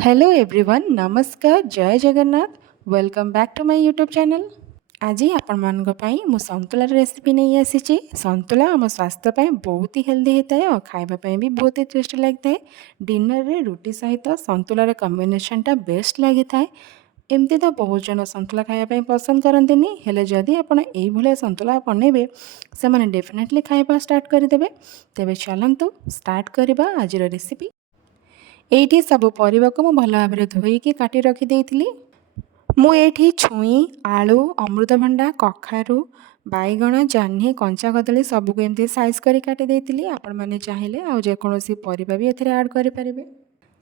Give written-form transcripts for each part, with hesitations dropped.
Hello everyone नमस्कार जय Jagannath welcome back to my YouTube channel. आज आपण मु संतुलार रेसिपी नहीं आसी। संतुला आम स्वास्थ्य बहुत ही हेल्दी होता है और खावाई भी बहुत ही टेस्टी लगता है। डिनर रे रुटी सहित संतुलार कॉम्बिनेशनटा बेस्ट लगी था। एमती तो बहुत जन संतुला खायापी पसंद करते हेले जदि आपड़ ये संतुला बनइबे से डेफिनेटली खाଇବା स्टार्ट करदे। तेरे चलतु स्टार्ट करवा आज रेसिपी। एठी सब परिबा को मु भल भाव धोईकी काटी रखी देइथिली। मु एठी छुई आलू अमृतभंडा कखारू बैगण जह्नी कंचा कदली सबको एमती साइज करी काटी देइथिली। आपण माने चाहिए आउ जेकोसी परिबा भी एथिरे ऐड करि परिबे।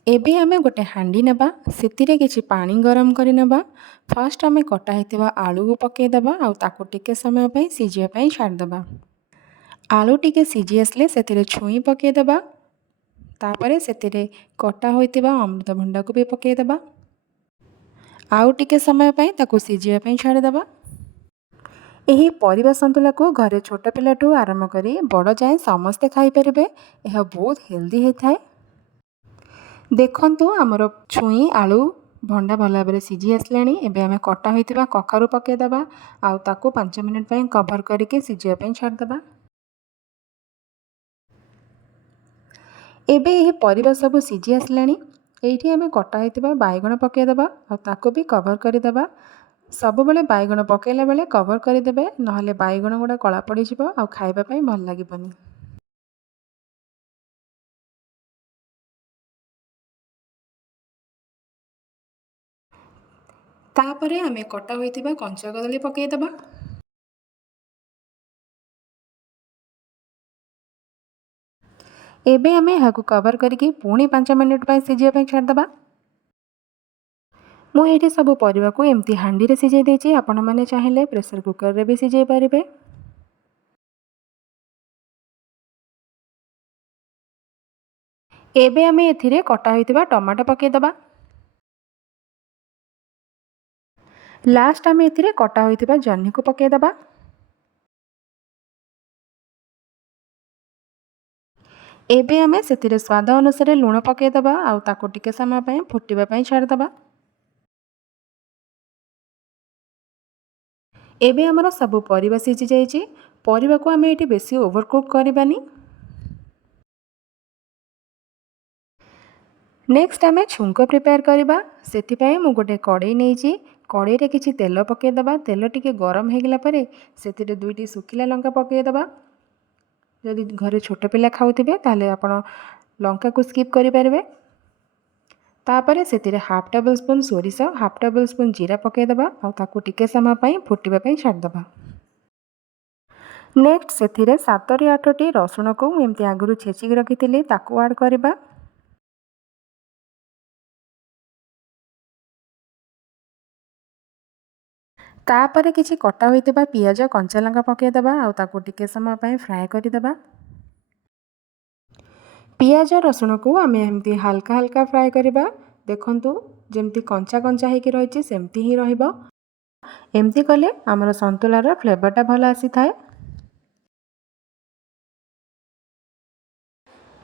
एबे आमे गोटे हांडी नेबा सेतिरे किछि पानी गरम करि नेबा। फर्स्ट आमे कटा हेतिबा आलू को पके देबा आउ ताको टिके समय पई सिजिया पई छाड़ देबा। आलू टिके सिजी आसले सेतिरे छुई पके देबा। तापरे सेतिरे कटा होइतिबा अमृतभंडा को भी पके देबा। आउ टिके समय पई ताको सिजिया पई छाड़ देबा। एही परिबा संतुला को घरे छोट पिलाठू आरंभ करी बड़ जाए समस्ते खाई परिबे। यह बहुत हेल्दी होता है। देखंतु हमर छुई आलू भंडा भल भाव सिझी आसलाणी। एबे आमे कटा होइतिबा कखारू पके देबा आउ ताको 5 मिनिट पई कवर करके सिजिया पई छाड़ देबा। एबे यही परिबा सब सिझी आसलाणी। एठी आमे कटा होइतिबा बैगण पके देबा आउ ताको भी कवर कर देबा। सब बेले बैगण पकेला बेले कवर कर देबे नहले बैगण गुडा कला पड़ी जिवो आउ खाइबा पई भल लागिबनी। तापरे आमे कटा होइतिबा कंचा कदली पके देबा। एबे आमे हाकु कवर करके पुणी 5 मिनिट पई सिझिया पई छाड़ देबा। मु एठी सब परिबा को एमती हांडी रे सिझाई देछि। आपण माने चाहिए प्रेशर कुकर रे भी सिझाई परिबे। एबे आमे एथिरे कटा होइतिबा टमाटो पके देबा। लास्ट आमे एथिरे कटा होइतिबा जह्नी को पके देबा। एबे आमे सेतिरे स्वाद अनुसार लूण पके देबा आउ ताको टिके समय पई फुटिबा पई छाड़ देबा। एबे हमर सब परिबा सिझी जाइछि। परिबा को आमे एठी बेसी ओवरकुक करबानी। नेक्स्ट आमे छुंक प्रिपेयर करबा। सेति पई मु गोटे कढ़ई नेछि। कढ़ई रे किछि तेल पके देबा। तेल टिके गरम हे गेला परे सेतिरे दुईटी सुखिला लंका पके देबा। जदि घरे छोट पिला खाउथिबे ताले आपण लंका को स्किप करि परिबे। तापरे सेतिरे हाफ टेबल स्पून सोरिष हाफ टेबल स्पून जीरा पके देबा आउ ताको टिके समय पई फुटिबा पई छाड़ देबा। नेक्स्ट सेतिरे 7 ରୁ 8 टी रसुण को एमती आगुरु छेचिक रखिथिली ताको ऐड करबा। तापरे किछि कटा होइतिबा पियाज कंचा लंका पके देबा आउ ताको टिके समय पई फ्राई करि देबा। पियाज रसुण को आमे एमती हल्का हल्का फ्राई करबा। देखंतु जेमती कंचा कंचा हेकि रहिछि सेमती ही रहिबो। एमती कले हमर संतुलार फ्लेवरटा भल आसी थाए।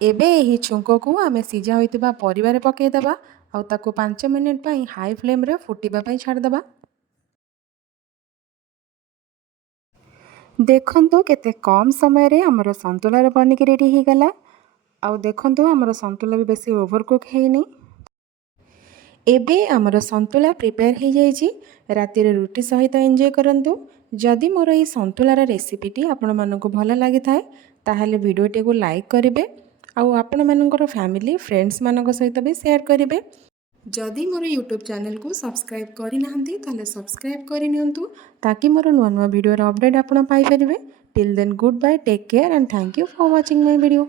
एबे एही छुंको को आमे सिझा होइतिबा परिबारे पके देबा आउ ताको 5 मिनिट पई हाई फ्लेम रे फुटिबा पई छाड़ देबा। देखंतु केते कम समय रे हमर संतुलार बनिक रेडी ही गला। आउ देखंतु हमर संतुला भी बेसी ओवरकुक हेइनी। एबे हमर संतुला प्रिपेयर हो जाइछि। राति रे रुटी सहित एंजॉय करंतु। जदि मोर ई संतुलार रेसिपीटी आपण मानको भल लागि थाए ताहाले वीडियोटी को लाइक करिवे आउ आपण मानकर फैमिली फ्रेंड्स मानक सहित भी शेयर करिवे। जदि मोर यूट्यूब चैनल को सब्सक्राइब करि नाहंती ताले सब्सक्राइब करि नियंतु ताकि मोर नुआ नुआ वीडियो रा अपडेट आपण पाई परिवे। Till then goodbye take care and thank you for watching my video.